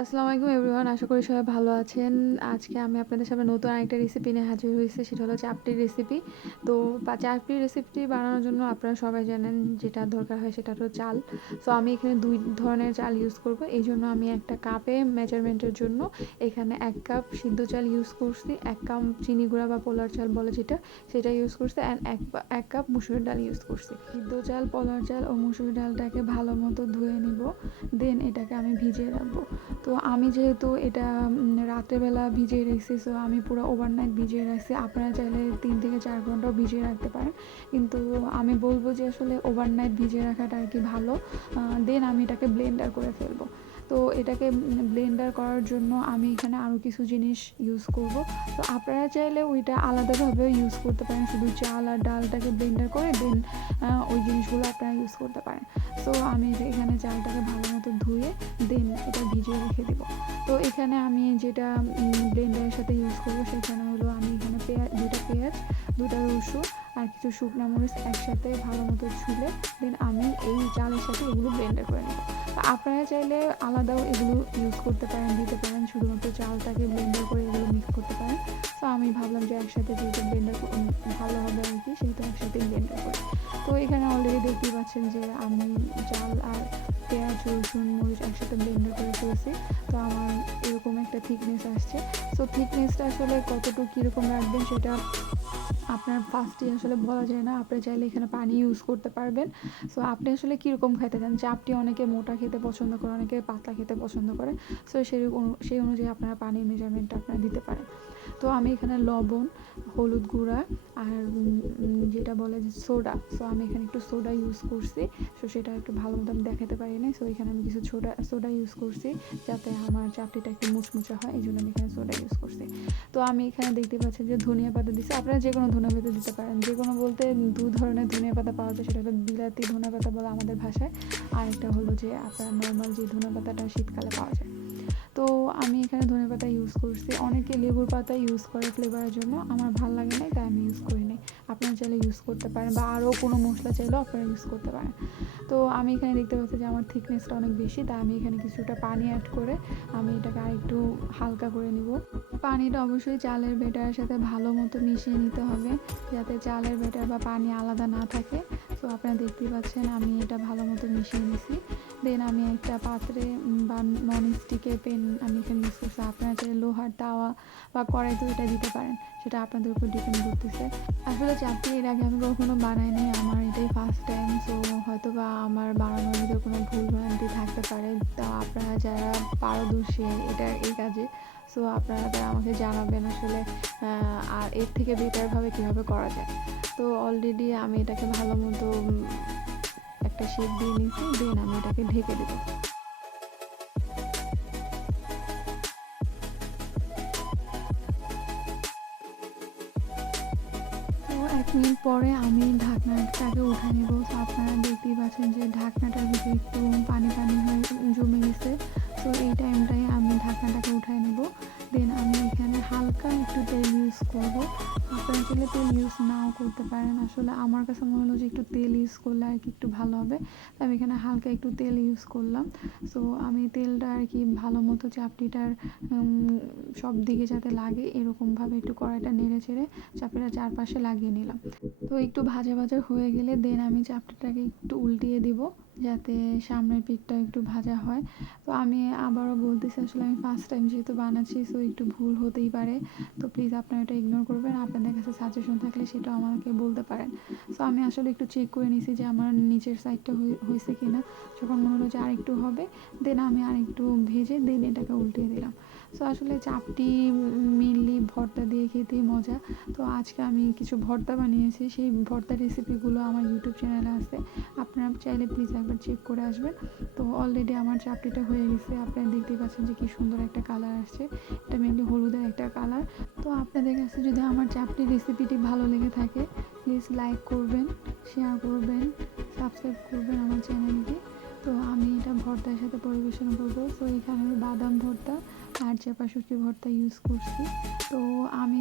আসসালামু আলাইকুম এভরিওয়ান, আশা করি সবাই ভালো আছেন। আজকে আমি আপনাদের সামনে নতুন আরেকটা রেসিপি নিয়ে হাজির হয়েছে, সেটা হলো চাপটির রেসিপি তো চাপটির রেসিপিটি বানানোর জন্য আপনারা সবাই জানেন যেটা দরকার হয় সেটা হলো চাল। সো আমি এখানে দুই ধরনের চাল ইউজ করব। এই জন্য আমি একটা কাপে মেজারমেন্টের জন্য এখানে এক কাপ সিদ্ধ চাল ইউজ করছি, এক কাপ চিনি গুঁড়া বা পোলার চাল বলে যেটা, সেটা ইউজ করছি অ্যান্ড এক এক কাপ মুসুর ডাল ইউজ করছি। সিদ্ধ চাল, পোলার চাল ও মুসুর ডালটাকে ভালো মতো ধুয়ে নিব, দেন এটাকে আমি ভিজিয়ে রাখব। তো আমি যেহেতু এটা রাত্রেবেলা ভিজিয়ে রেখেছি সো আমি পুরো ওভারনাইট ভিজিয়ে রাখছি। আপনারা চাইলে তিন থেকে চার ঘন্টাও ভিজিয়ে রাখতে পারেন। কিন্তু আমি বলব যে আসলে ওভারনাইট ভিজিয়ে রাখাটা আর কি ভালো। দেন আমি এটাকে ব্লেন্ডার করে ফেলব। তো এটাকে ব্লেন্ডার করার জন্য আমি এখানে আরও কিছু জিনিস ইউজ করব। তো আপনারা চাইলে ওইটা আলাদাভাবেও ইউজ করতে পারেন। শুধু চাল আর ডালটাকে ব্লেন্ডার করে দেন ওই জিনিসগুলো আপনারা ইউজ করতে পারেন। সো আমি এখানে চালটাকে ভালো মতো ধুয়ে দেন এটা ভিজিয়ে রেখে দেবো। তো এখানে আমি যেটা ব্লেন্ডারের সাথে ইউজ করব সেখানে হলো আমি এখানে পেঁয়াজ দুটা পেঁয়াজ দুটা রসুন আর কিছু শুকনো মরিচ একসাথে ভালো মতো ছুলে দেন আমি এই চালের সাথে এগুলো ব্লেন্ডার করে নেব। আপনারা চাইলে আলাদাও এগুলো ইউজ করতে পারেন, দিতে পারেন, শুধুমাত্র চালটাকে ব্লেন্ডার করে এগুলো মিক্স করতে পারেন। তো আমি ভাবলাম যে একসাথে যেহেতু ব্লেন্ডার ভালো হবে আর কি, সেহেতু একসাথেই ব্লেন্ডার করি। তো এখানে অলরেডি দেখতেই পাচ্ছেন যে আমি চাল পেঁয়াজ রসুন মরিচ একসাথে ব্লেন্ডার করে ফেলেছি তো আমার এরকম একটা থিকনেস আসছে। সো থিকনেসটা আসলে কতটুকু কীরকম রাখবেন সেটা আপনার ফার্স্টে আসলে বলা যায় না, আপনি চাইলে এখানে পানি ইউজ করতে পারবেন। সো আপনি আসলে কীরকম খেতে চান? চাপটি অনেকে মোটা খেতে পছন্দ করে অনেকে পাতলা খেতে পছন্দ করে সো সেই সেই অনুযায়ী আপনারা পানির মেজারমেন্টটা আপনারা দিতে পারেন। তো, আমি এখানে লবণ, হলুদ গুঁড়া আর যেটা বলে যে সোডা সো আমি এখানে একটু সোডা ইউজ করছি। সো সেটা একটু ভালো মতো আমি দেখাতে পারি না সো এখানে আমি কিছু সোডা সোডা ইউজ করছি যাতে আমার চাপটিটা একটু মুচমুচা হয়। এই জন্য আমি এখানে সোডা ইউজ করছি। তো, আমি এখানে দেখতে পাচ্ছি যে ধনিয়া পাতা দিচ্ছি আপনারা যে কোনো ধনিয়া পাতা দিতে পারেন। যে কোনো বলতে দু ধরনের ধনিয়া পাতা পাওয়া যায়, সেটা হলো বিলাতি ধনিয়া পাতা বলে আমাদের ভাষায়, আর একটা হলো যে আপনার নর্মাল যে ধনিয়া পাতাটা শীতকালে পাওয়া যায়। তো আমি এখানে ধনে পাতা ইউজ করছি। অনেকে লেবুর পাতা ইউজ করে ফ্লেভারের জন্য। আমার ভালো লাগে না, তাই আমি ইউজ করি নাই। আপনারা চাইলে ইউজ করতে পারেন বা আরও কোনো মশলা চাইলেও আপনারা ইউজ করতে পারেন। তো আমি এখানে দেখতে পাচ্ছি যে আমার থিকনেসটা অনেক বেশি, তাই আমি এখানে কিছুটা পানি অ্যাড করে আমি এটাকে আরেকটু হালকা করে নিব। পানিটা অবশ্যই চালের বেটারের সাথে ভালো মতো মিশিয়ে নিতে হবে, যাতে চালের বেটার বা পানি আলাদা না থাকে। তো আপনারা দেখতেই পাচ্ছেন, আমি এটা ভালো মতো মিশিয়ে নিছি। দেন আমি একটা পাত্রে বা নন স্টিকের পেন আমি এখানে ইউজ করছি। আপনারা চাইলে লোহার তাওয়া বা কড়াইতেও এটা দিতে পারেন, সেটা আপনাদের উপর ডিপেন্ড করতেছে। আসলে চাপটি এর আগে আমি কখনো বানাইনি আমার এটাই ফার্স্ট টাইম সো হয়তো বা আমার বানানোর ভিতরে কোনো ভুল ভ্রান্তি থাকতে পারে। তা আপনারা যারা পারদর্শী এটা এই কাজে সো আপনারা আমাকে জানাবেন আসলে আর এর থেকে বেটারভাবে কীভাবে করা যায়। তো অলরেডি আমি এটাকে ভালো মতো একটা শেপ দিয়ে নিচ্ছি দেন আমি এটাকে ঢেকে দেবো। এক মিনিট পরে আমি ঢাকনাটাকে উঠে নেব। আপনারা দেখতেই পাচ্ছেন যে ঢাকনাটার ভিতরে একটু পানি পানি হয়ে জমে গেছে। তো এই টাইমটাই আমি ঢাকনাটাকে উঠাই নেব। দেন আমি এখানে হালকা একটু তেল ইউজ করব। আপনারা চাইলে তেল ইউজ নাও করতে পারেন। আসলে আমার কাছে মনে হলো যে একটু তেল ইউজ করলে আর কি একটু ভালো হবে। তো আমি এখানে হালকা একটু তেল ইউজ করলাম। সো আমি তেলটা আর কি ভালো মতো চাপটিটার সব দিকে যাতে লাগে, এরকমভাবে একটু কড়াইটা নেড়ে চেড়ে চাপটিটা চারপাশে লাগিয়ে নিলাম। তো একটু ভাজা ভাজা হয়ে গেলে দেন আমি চাপটিটাকে একটু উল্টিয়ে দিব। যাতে সামনের পিঠটা একটু ভাজা হয়। তো আমি আবারও বলতেছি, আসলে আমি ফার্স্ট টাইম যেহেতু বানাচ্ছি সো একটু ভুল হতেই পারে। তো প্লিজ আপনারা এটা ইগনোর করবেন। আপনাদের কাছে সাজেশন থাকলে সেটাও আমাকে বলতে পারেন। সো আমি আসলে একটু চেক করে নিছি যে আমার নিচের সাইডটা হয়েছে কি না যখন মনে হলো যে আরেকটু হবে দেন আমি আরেকটু ভেজে দেন এটাকে উল্টিয়ে দিলাম। সো আসলে চাপটি মেনলি ভর্তা দিয়ে খেতেই মজা। তো আজকে আমি কিছু ভর্তা বানিয়েছি। সেই ভর্তা রেসিপিগুলো আমার ইউটিউব চ্যানেলে আছে। আপনারা চাইলে প্লিজ একবার চেক করে আসবেন। তো অলরেডি আমার চাপটিটা হয়ে গেছে। আপনারা দেখতেই পাচ্ছেন যে কি সুন্দর একটা কালার আসছে। এটা মেনলি হলুদের একটা কালার তো আপনাদের কাছে যদি আমার চাপটি রেসিপিটি ভালো লেগে থাকে প্লিজ লাইক করবেন শেয়ার করবেন সাবস্ক্রাইব করবেন আমার চ্যানেলটি তো আমি এটা ভর্তার সাথে পরিবেশন করব। তো এখানে আমি বাদাম ভর্তা আর চেপা শুটকি ভর্তা ইউজ করছি। তো আমি